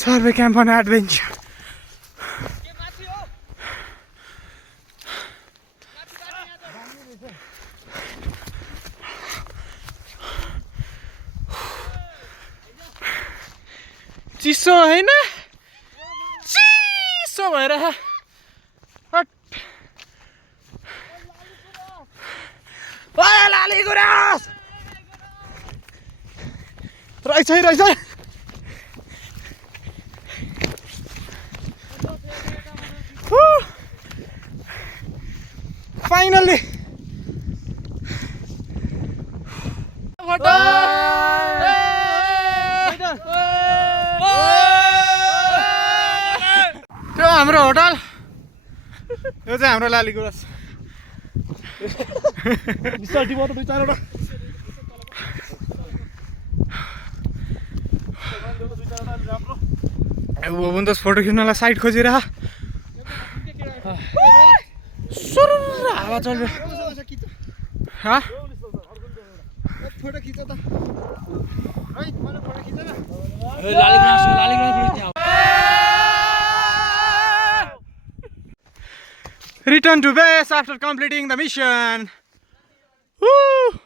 Survey camp on adventure. चिसो हैन चिसो भएर लाली गुराँस रहेछ फाइनली त्यो हाम्रो होटल यो चाहिँ हाम्रो लाली गुराँस बन्दोस फोटो खिच्नलाई साइड खोजेर हावा चलिरहेको फोटो खिच त Return to base after completing the mission. Woo!